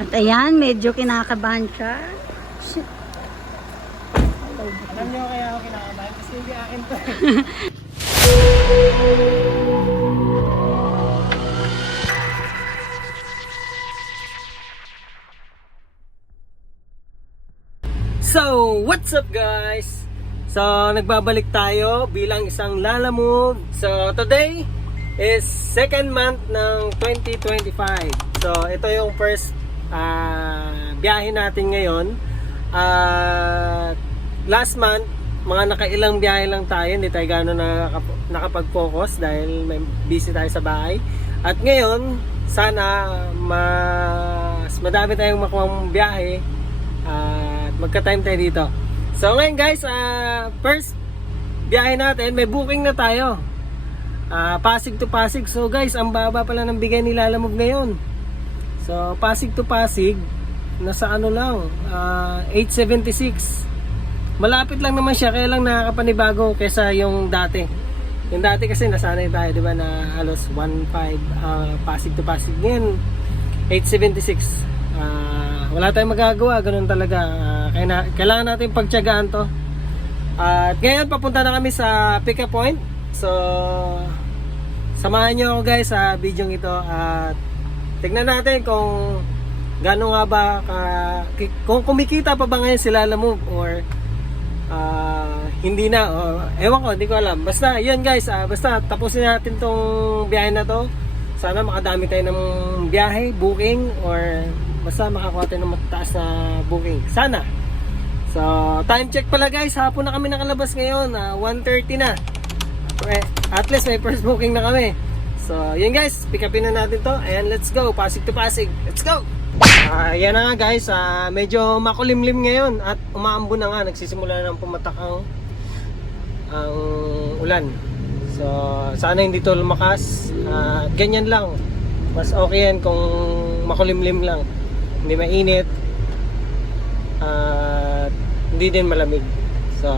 At ayan, medyo kinakabahan siya. Shit. Alam niyo kaya ako kinakabahan kasi hindi akin to. So, what's up guys? So, nagbabalik tayo bilang isang Lala Move. So, today is second month ng 2025. So, ito yung first biyahe natin ngayon. Last month, mga nakailang biyahe lang tayo. Hindi tayo gano'n nakapag-focus dahil may busy tayo sa bahay. At ngayon, sana mas madami tayong makuhang biyahe. At magka-time tayo dito. So ngayon guys, first biyahe natin, may booking na tayo. Pasig to Pasig. So guys, ang baba pala ng bigay ni Lala Move ngayon. So Pasig to Pasig, nasa ano lang, 876. Malapit lang naman siya, kaya lang nakakapanibago kaysa yung dati. Yung dati kasi nasanay tayo, di ba, na halos 1.5 Pasig to Pasig. Ngayon, 876. Wala tayong magagawa, ganun talaga. Kailangan natin pagtiyagaan to. At ngayon papunta na kami sa pick-up point. So samahan nyo ako guys sa video ito. At tignan natin kung gano'n nga ba kung kumikita pa ba ngayon si Lala Move or hindi na, ewan ko, hindi ko alam. Basta yun guys, basta tapusin natin tong biyahe na to. Sana makadami tayo ng biyahe, booking, or basta makakuha tayo ng mataas na booking. Sana. So, time check pala guys. Hapon na kami nakalabas ngayon. 1:30 na. At least may first booking na kami. So, yun guys. Pick upin na natin to. And let's go. Pasig to Pasig. Let's go! Yan na nga guys. Medyo makulimlim ngayon. At umaambon na nga. Nagsisimula na ng pumatak ang ulan. So, sana hindi to lumakas. Ganyan lang. Mas okay yan kung makulimlim lang. Hindi mainit. At hindi din malamig. So,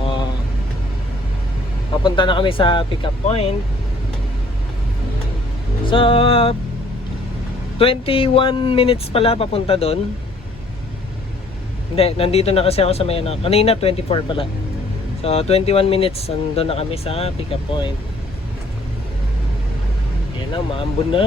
papunta na kami sa pick-up point. So, 21 minutes pala papunta doon. Hindi, nandito na kasi ako sa may ano. Kanina 24 pala. So, 21 minutes nandun na kami sa pick-up point. Yan na, maambon na.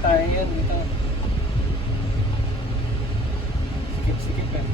Tayo yun dito. Sikip-sikip ka.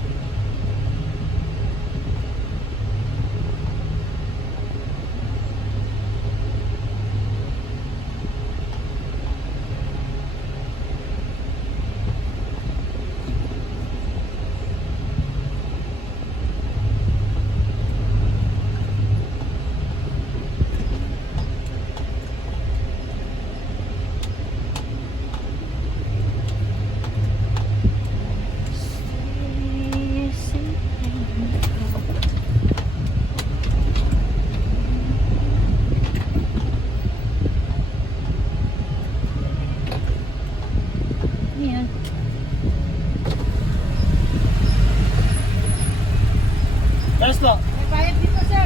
Yes po. May bayad dito, sir.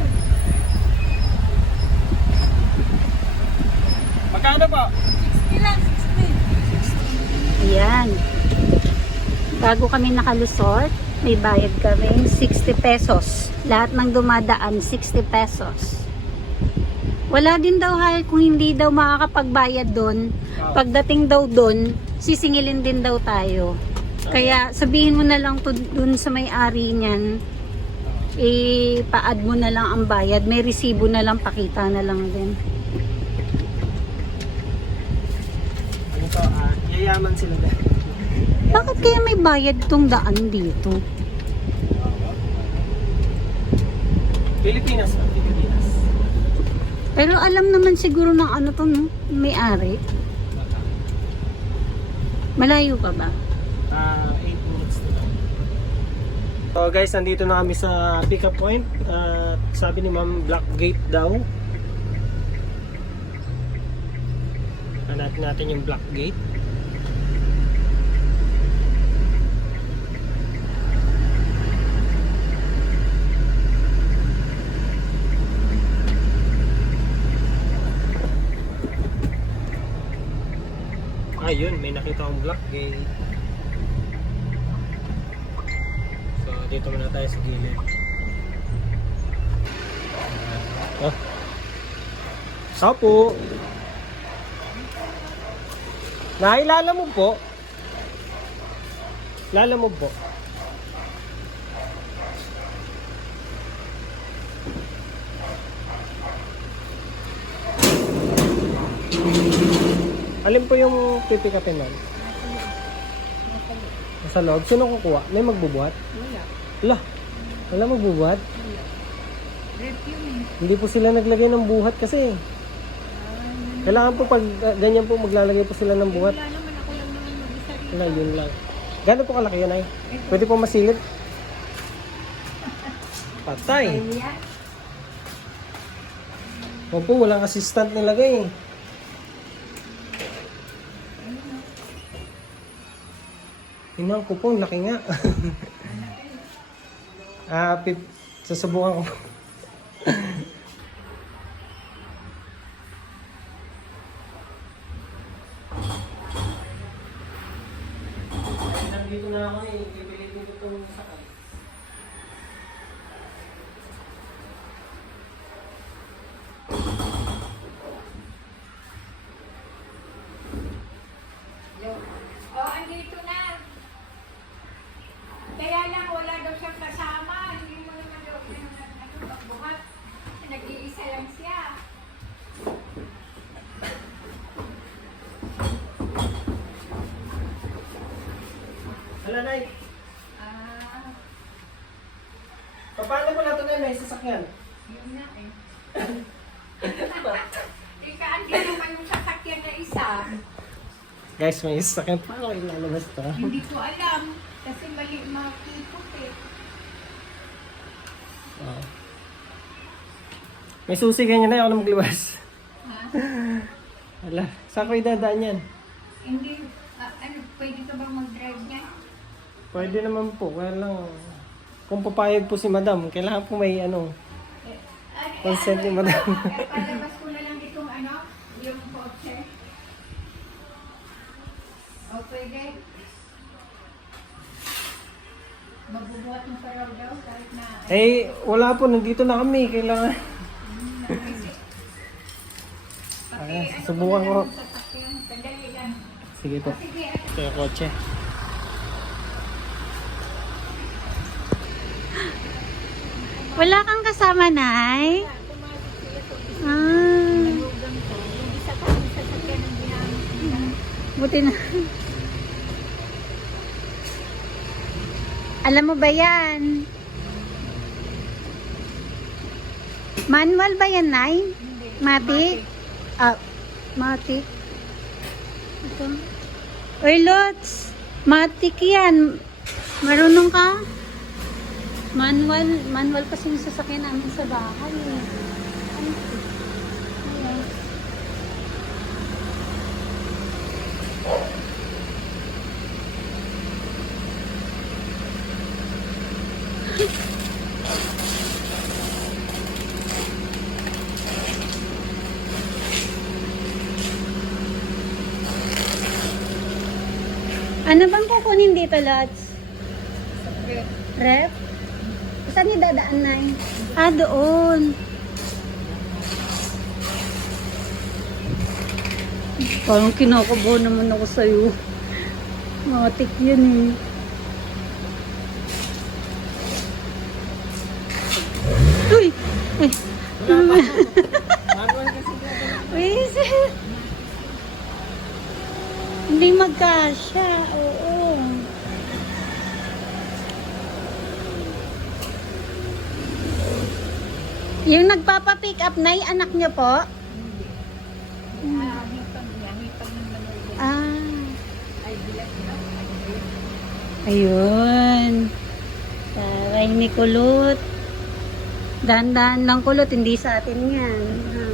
Magkano po? 60 lang, 60. Ayan. Bago kami nakalusot, may bayad kami 60 pesos. Lahat ng dumadaan, 60 pesos. Wala din daw kung hindi daw makakapagbayad doon. Oh. Pagdating daw doon, sisingilin din daw tayo. Kaya sabihin mo na lang to doon sa may-ari niyan, ipa-add mo na lang ang bayad. May resibo na lang, pakita na lang din. Ano to, yayaman sila dahil. Bakit kaya may bayad tong daan dito? Pilipinas ba? Pilipinas. Pero alam naman siguro ng ano to, no? May-ari. Malayo pa ba? 8 minutes na lang. So guys, nandito na kami sa pick-up point. Sabi ni Ma'am, Black Gate daw. Hanapin natin yung Black Gate. Ayun, may nakita akong Black Gate. So, dito muna tayo sa gilid. Oh. Sapo. Nailala mo po. Lala mo po. Alin po yung pipikapin nun? Nasa loob. Sino kukuha? May magbubuhat? Wala. Wala. Wala magbubuhat? Wala. Red yun eh. Hindi po sila naglagay ng buhat kasi. Kailangan po pag ganyan po maglalagay po sila ng buhat. Wala naman, ako lang naman mag-isa rin. Wala, yun lang. Gano'n po kalaki yun ay? Pwede po masilip? Patay. Kaya, Opo, walang assistant nilagay eh. Tingnan ko po, laki nga. Susubukan ko. Nandito na ako eh, pipilitin ko itong sakay. Andito na. Kaya lang wala daw siyang kasama. Hindi mo naman daw magbuhat. Nag-iisa lang siya. Hala, Nay. Ah, Paano ko na ito na sasakyan? yun na eh. Ika, andito pa yung sasakyan na isa. Guys, may sasakyan. Paano ko ilalabas ito? Hindi ko alam. Kasi mali makikot eh. Oh. May susi ganyan na ako na maglabas. Ha? Hala, saan ko idadaan yan? Hindi, ano, pwede ka bang mag-drive niya? Pwede naman po, kaya lang kung papayag po si Madam, kailangan po may ano, consent ni Madam. Palabas ko na lang itong ano, yung kotse. O pwede? Magbubuhat mo pa raw daw kahit na... Eh, wala po, nandito na kami, kailangan. Subukan ko. Sandali lang. Sige po, Sige, ito yung kotse. wala kang kasama, Nay? Ah, lugang ko. Yung isa pa yung sasakyan ng ginamit. buti na. Alam mo ba yan? Manual ba yan, Nay? Matic? Ah, Matic. Ito. Oy, Lots. Matic yan. Marunong ka? Manual kasi yung sasakyan namin sa bahay. Eh. Ano ito? Ayan. Ano bang kukunin dito, Lots? Rep? Saan niyo dadaan, Nay? Ah, doon. Parang kinakabaho naman ako sa'yo. Matik yun eh. Uy! Ay! Manual kasi dito. Wait. Hindi magkasya. Oo. Yung nagpapa-pick up na yung anak niyo po? Ah. Ayun. Taray ni Kulot. Dahan-dahan lang Kulot, hindi sa atin yan. Ha.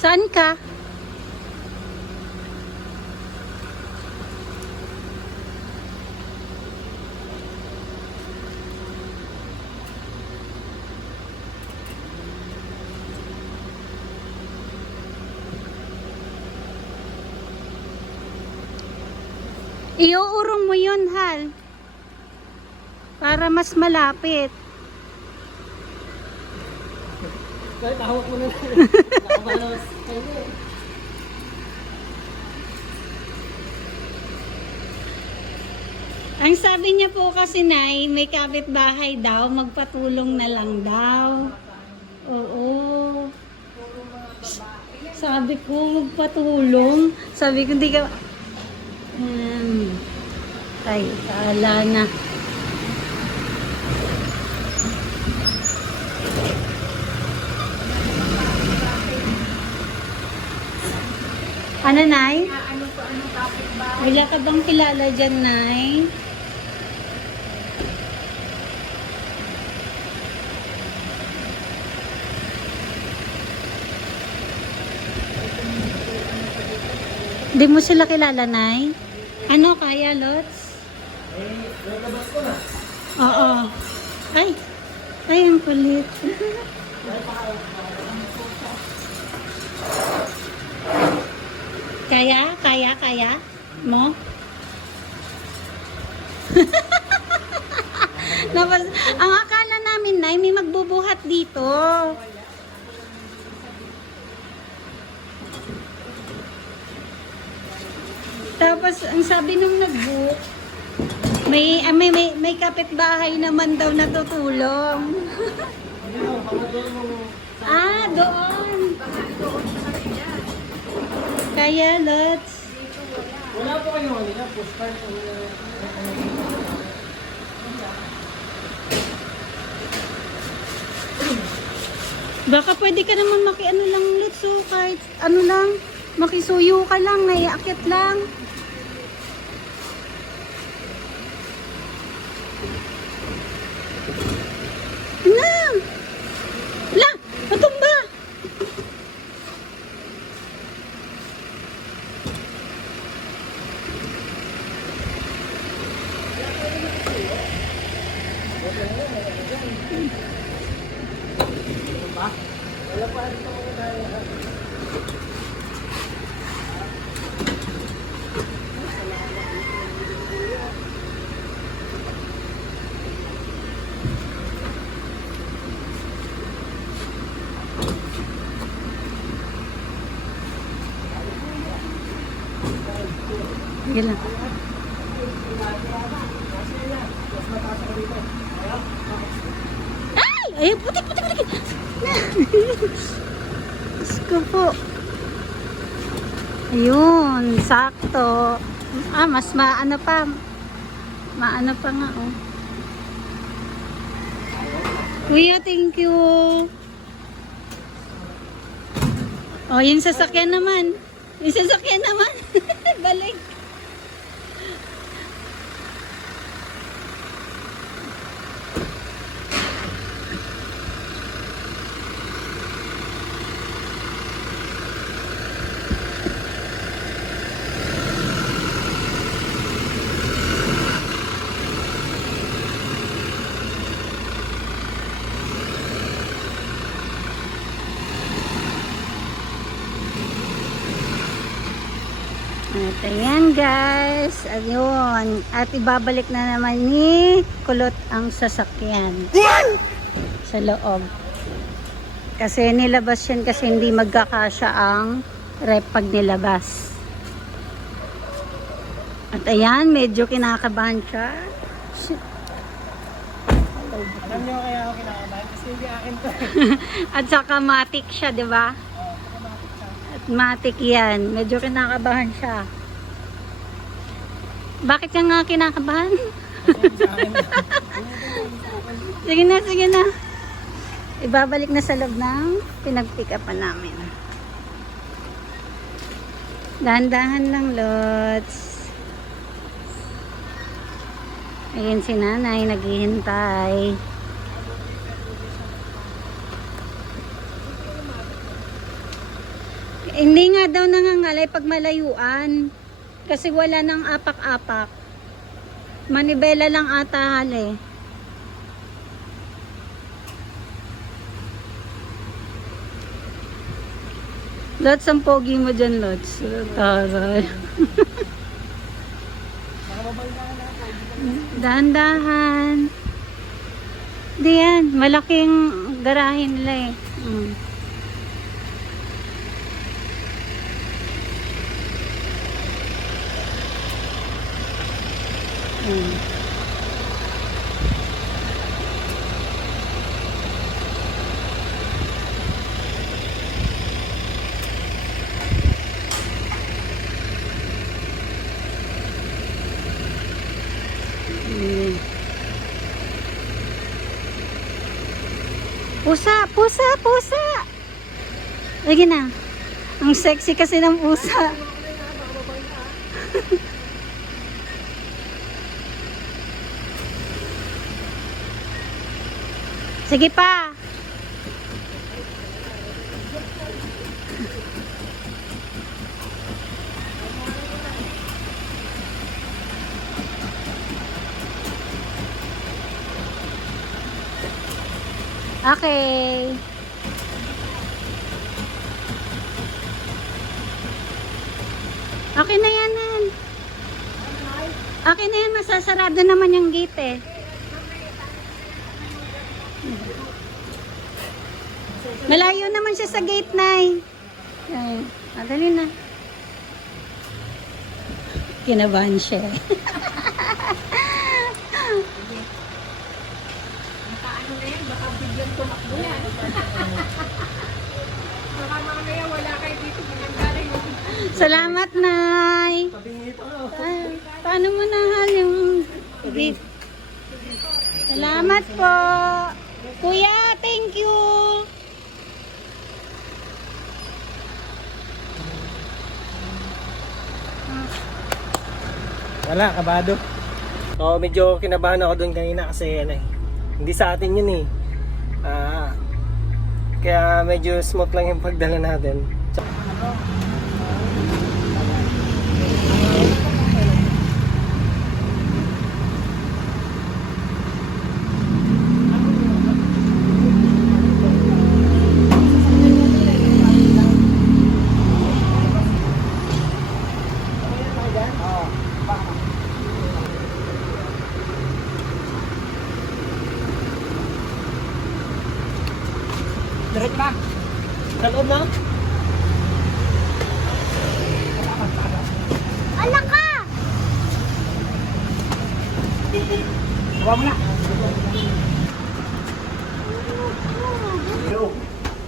Saan ka? Iuurong mo yun, Hal. Para mas malapit. Kahit hawak mo na lang. Nakamalas kayo eh. Ang sabi niya po kasi, Nay, may kapitbahay daw, magpatulong na lang daw. Oo. Sabi ko, magpatulong. Sabi ko, hindi ka... Ay, kala na. Ano, Nay? Ano kapitbahay? Wala ka bang kilala dyan, Nay? Di mo sila kilala, Nay? Ano kaya, Lots? Nagabas ko na. Oo. Ay! Ay, ang kulit. Kaya mo? Ang akala namin, Nay, may magbubuhat dito. Tapos, ang sabi nung nag-book, may kapitbahay naman daw na tutulong. Ah, doon. Kaya, Lots. Wala po kayong ano na, postcard. Baka pwede ka naman makiano lang, Lots. So, kahit ano lang, makisuyo ka lang, naiakit lang. Na! La! Matumba! Sige lang. Ay! Ay, putik. Diyos ko po. Ayun, sakto. Ah, mas maano pa. Maano pa nga, oh. Kuya, thank you. Oh, yung sasakyan naman. Balik. At ayan guys, ayun. At ibabalik na naman ni Kulot ang sasakyan. Sa loob. Kasi nilabas yan kasi hindi magkakasya ang rep pag nilabas. At ayan, medyo kinakabahan siya. Alam niyo kaya ako kinakabahan kasi hindi akin to. At saka matik siya, di ba? At matik yan. Medyo kinakabahan siya. Bakit ka nga kinakabahan? Sige na, sige na. Ibabalik na sa loob ng pinag-pick upan namin. Dahan-dahan lang, Lots. Ayan si nanay, naghihintay. Hindi nga daw nangangalay pag malayuan. Kasi wala nang apak-apak. Manibela lang ata hali. Lots, ang pogi mo dyan, Lots. Taray. Dahan-dahan. Di yan. Malaking garahe nila eh. Pusa, pusa, pusa. Lagi na. Ang sexy kasi ng pusa. Sige pa. Okay. Okay na yan, Han. Okay na yan, masasarado naman yung gate eh. Malayo naman siya sa gate, Nay. Ay, madali na. Kinabahan siya. Nakaano na yan, baka biglang tumakbo yan. Baka mamaya wala kayo dito, binanggalan yung... Salamat, Nay. Pabingi pa ako. Ay, paano mo nahal yung gate? Salamat po. Kuya, thank you. Wala, kabado. So, medyo kinabahan ako doon kanina kasi ano, hindi sa atin yun eh. Kaya medyo smooth lang yung pagdala natin. Diretso na. Sa loob na? Ala ka! Huwag mo na.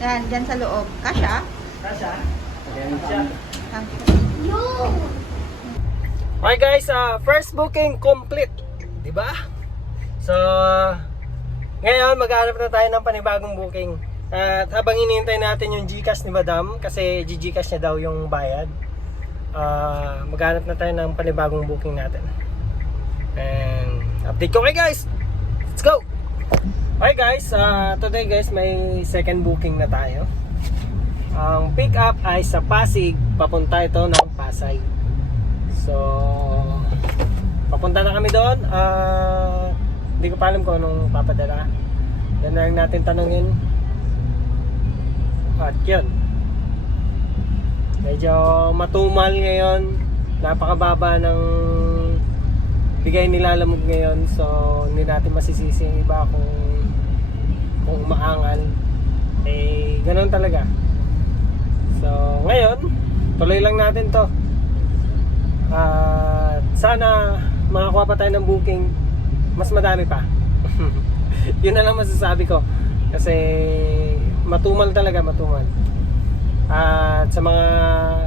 Yan, dyan sa loob. Kasha? Kasha? Ayan siya. No! Okay guys, first booking complete. Diba? So, ngayon maghanap na tayo ng panibagong booking. At habang hinihintay natin yung GCash ni Madam, kasi GCash niya daw yung bayad, maghanap na tayo ng panibagong booking natin. And update ko kayo guys. Let's go! Okay guys, today guys may second booking na tayo. Ang pick up ay sa Pasig, papunta ito ng Pasay. So, papunta na kami doon. Hindi ko pa alam kung anong papadala. Yan na lang natin tanungin. At yun, medyo matumal ngayon napakababa ng bigay nilalamog ngayon. So hindi natin masisisi yung iba kung maangal. Eh ganun talaga. So ngayon tuloy lang natin to. At sana makakuha pa tayo ng booking mas madami pa. Yun na lang masasabi ko kasi matumal talaga, matumal. At sa mga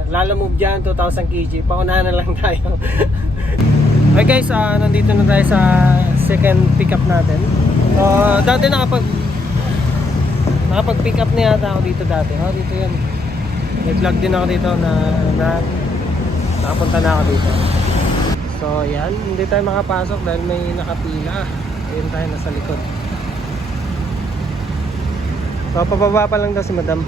lalamove dyan 2,000 kg, paunahan na lang tayo. Okay guys, nandito na tayo sa second pickup natin. Dati nakapag-pick up na yata ako dito dati. Dito yun. May vlog din ako dito na nakapunta na ako dito. So yan, hindi tayo makapasok dahil may nakapila. Ayun tayo nasa likod. So pababa pa lang daw si madam.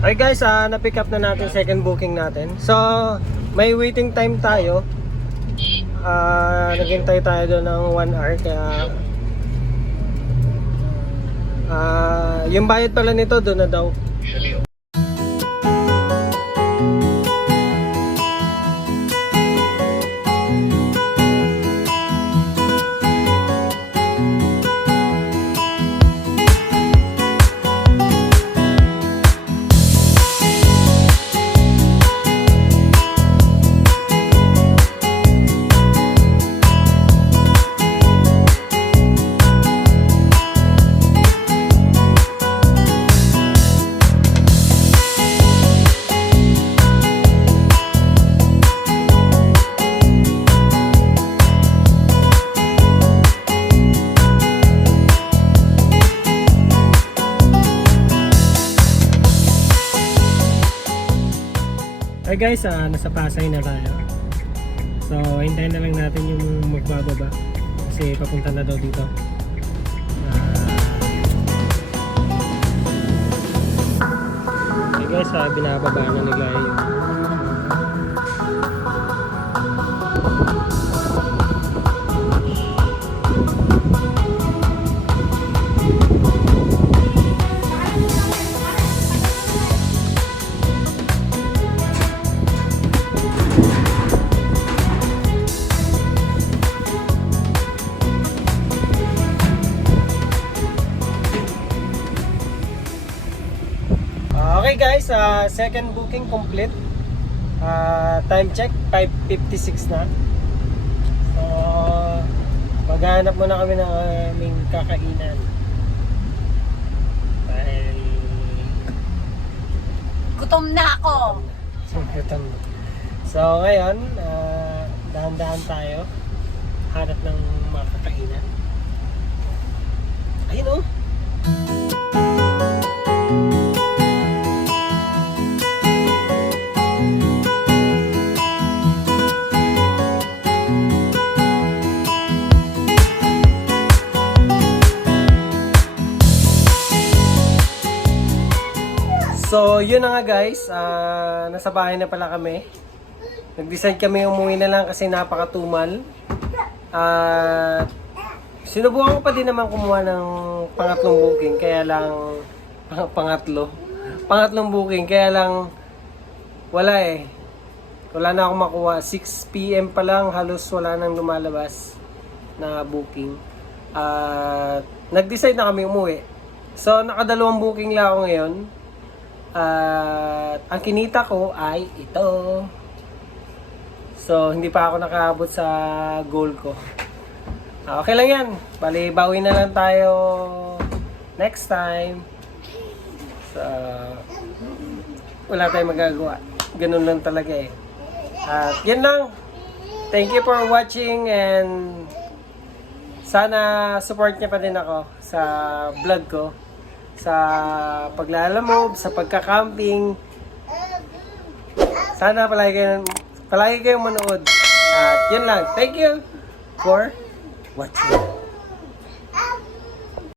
Okay guys, na-pick up na natin second booking natin. So, may waiting time tayo. Naghintay tayo doon ng 1 hour kaya yung bayad pala nito doon na daw. Hey guys, nasa Pasay na tayo. So, hintayin na lang natin yung magbababa kasi papunta na daw dito. Hey guys, binababa na nila yung okay guys, second booking complete. Time check 5:56 na. So maghanap muna kami ng aming kakainan dahil Gutom na ako. gutom na. So ngayon dahan-dahan tayo hanap ng mga kakainan. Ayun oh. So yun na nga guys, nasa bahay na pala kami. Nag-decide kami umuwi na lang kasi napakatumal. Sinubukan ko pa din naman kumuha ng pangatlong booking, kaya lang pangatlong booking, kaya lang wala eh. Wala na akong makuha. 6 PM pa lang, halos wala nang lumalabas na booking. Nag-decide na kami umuwi. So nakadalawang booking lang ako ngayon. Ang kinita ko ay ito. So hindi pa ako nakaabot sa goal ko. Okay lang yan. Bali, bawi na lang tayo next time. So wala tayong magagawa. Ganun lang talaga eh. At yan lang. Thank you for watching and sana support niya pa din ako sa vlog ko. Sa paglalamob, sa pagka-camping. Sana palagi kayong manood. At yun lang. Thank you for watching.